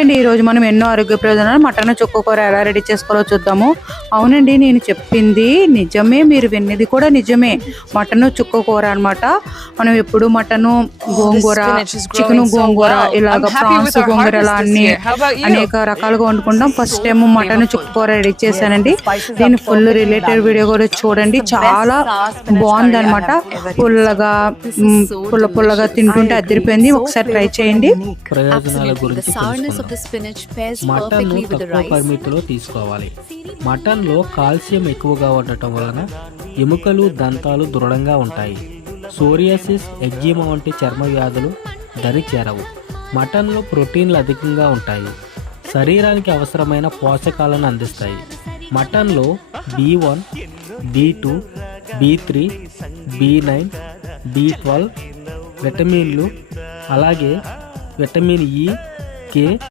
అండి ఈరోజు మనం ఎన్నో ఆరోగ్య ప్రయోజనాలు మటన్ చుక్క కూర ఎలా రెడీ చేసుకోవాలో చూద్దాము. అవునండి, నేను చెప్పింది నిజమే, మీరు విన్నది కూడా నిజమే. మటన్ చుక్క కూర అనమాట. మనం ఎప్పుడు మటన్ గోంగూర, చికెన్ గోంగూర, ఇలాగ ప్రాన్స్ గోంగూర ఇలా అనేక రకాలుగా వండుకుంటాం. ఫస్ట్ టైం మటన్ చుక్క కూర రెడీ చేశానండి. దీని ఫుల్ రిలేటెడ్ వీడియో కూడా చూడండి. చాలా బాగుంది అనమాట. పుల్లగా తింటుంటే అదిరిపోయింది. ఒకసారి ట్రై చేయండి. ప్రయోజనాల గురించి మటన్ తక్కువ పరిమితిలో తీసుకోవాలి. మటన్లో కాల్షియం ఎక్కువగా ఉండటం వలన ఎముకలు, దంతాలు దృఢంగా ఉంటాయి. సోరియాసిస్, ఎగ్జిమా వంటి చర్మ వ్యాధులు దరి చేరవు. మటన్లో ప్రోటీన్లు అధికంగా ఉంటాయి. శరీరానికి అవసరమైన పోషకాలను అందిస్తాయి. మటన్లో B1, B2, B3, B9, B12 విటమిన్లు, అలాగే విటమిన్ E, K